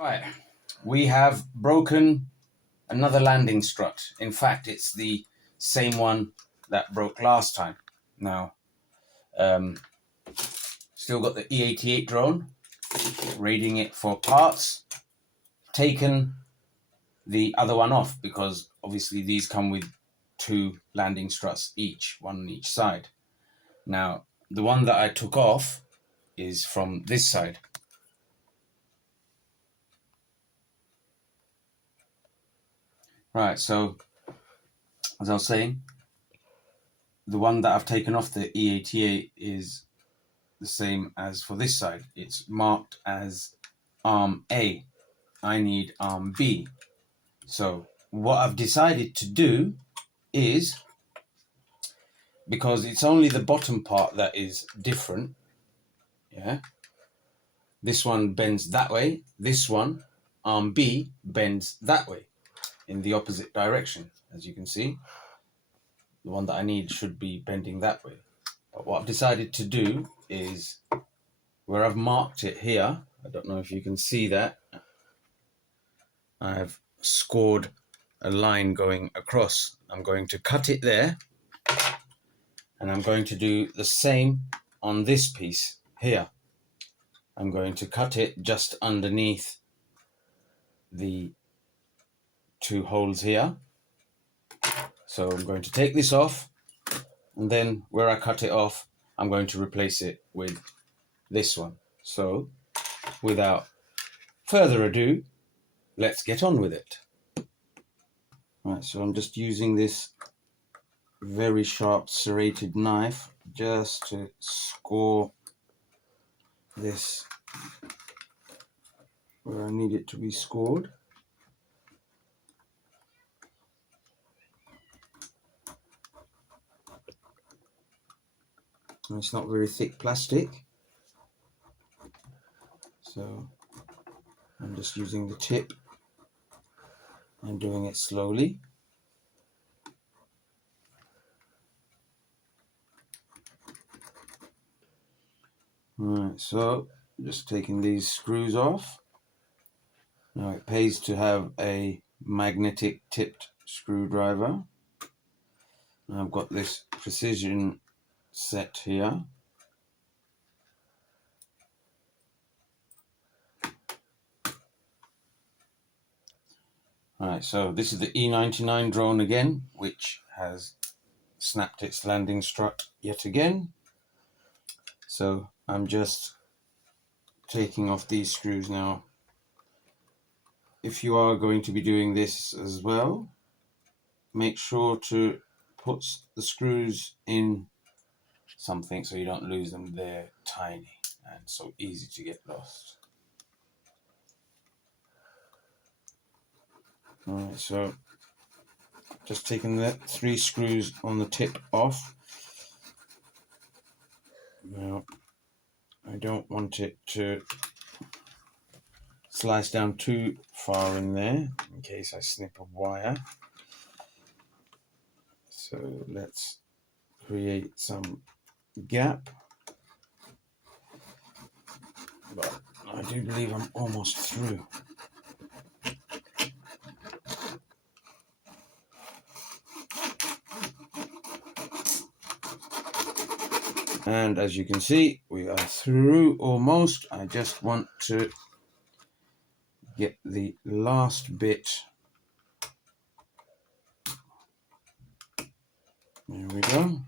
Right, we have broken another landing strut. In fact, it's the same one that broke last time. Now, still got the E88 drone, raiding it for parts. Taken the other one off because obviously these come with two landing struts each, one on each side. Now, the one that I took off is from this side. Right, so as I was saying, the one that I've taken off, the E88, is the same as for this side. It's marked as arm A. I need arm B. So what I've decided to do is, because it's only the bottom part that is different, yeah, this one bends that way, this one, arm B, bends that way in the opposite direction. As you can see, the one that I need should be bending that way. But what I've decided to do is, where I've marked it here, I don't know if you can see that, I've scored a line going across. I'm going to cut it there, and I'm going to do the same on this piece here. I'm going to cut it just underneath the two holes here. So I'm going to take this off, and then where I cut it off, I'm going to replace it with this one. So without further ado, let's get on with it. Right, so I'm just using this very sharp serrated knife just to score this where I need it to be scored. And it's not very thick plastic, so I'm just using the tip and doing it slowly. Right, so just taking these screws off. Now it pays to have a magnetic tipped screwdriver. And I've got this precision set here. Alright, so this is the E99 drone again, which has snapped its landing strut yet again. So I'm just taking off these screws now. If you are going to be doing this as well, make sure to put the screws in something so you don't lose them. They're tiny and so easy to get lost. Alright, so just taking the 3 screws on the tip off. Now, I don't want it to slice down too far in there in case I snip a wire. So let's create some gap. But I do believe I'm almost through. And as you can see, we are through almost. I just want to get the last bit. There we go.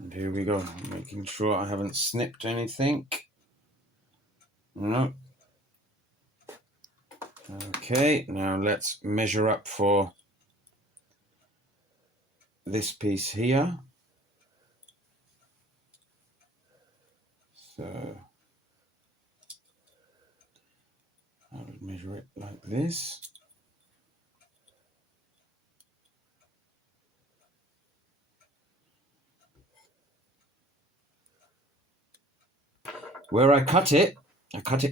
And here we go. I'm making sure I haven't snipped anything. No. Okay, now let's measure up for this piece here. So I'll measure it like this. Where I cut it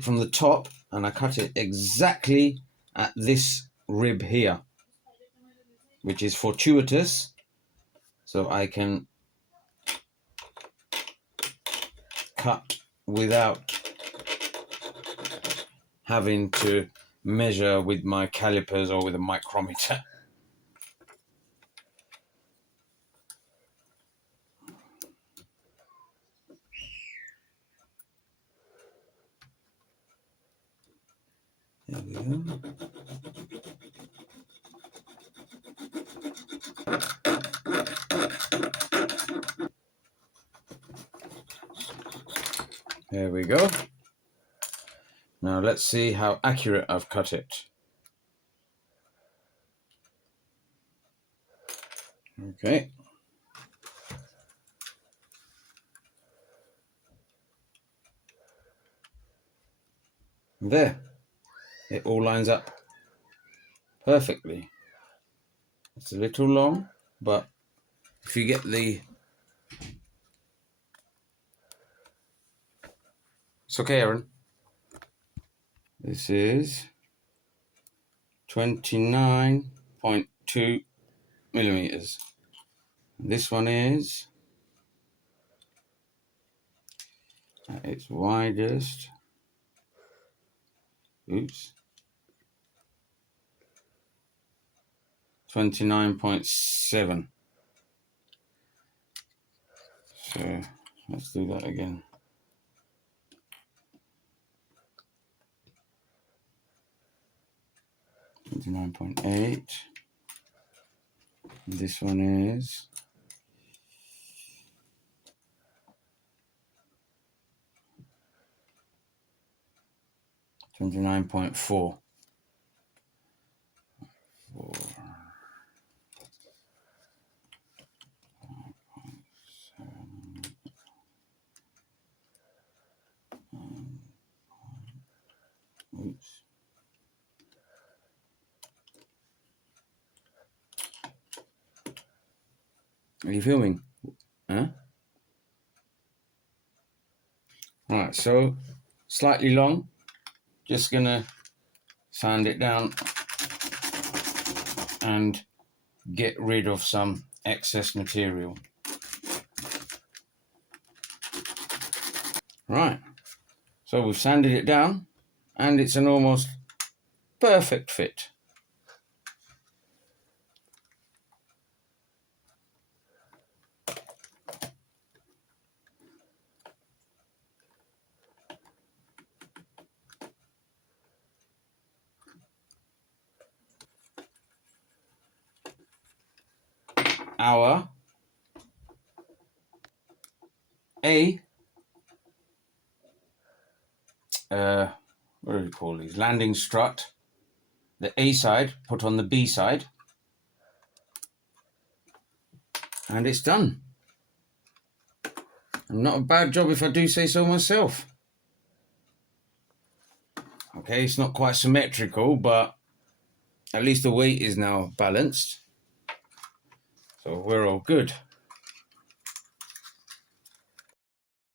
from the top, and I cut it exactly at this rib here, which is fortuitous, so I can cut without having to measure with my calipers or with a micrometer. There we go. There we go. Now let's see how accurate I've cut it. Okay. There. It all lines up perfectly. It's a little long, but if you get the... It's okay, Aaron. This is 29.2 millimeters. This one is at its widest. Oops. 29.7. So let's do that again. $29.8. This one is $29.4. Oops. Are you filming? Huh? Right, so slightly long. Just gonna sand it down and get rid of some excess material. Right, so we've sanded it down and it's an almost perfect fit. Our what do we call these? Landing strut. The A side put on the B side. And it's done. And not a bad job if I do say so myself. Okay, it's not quite symmetrical, but at least the weight is now balanced. So we're all good.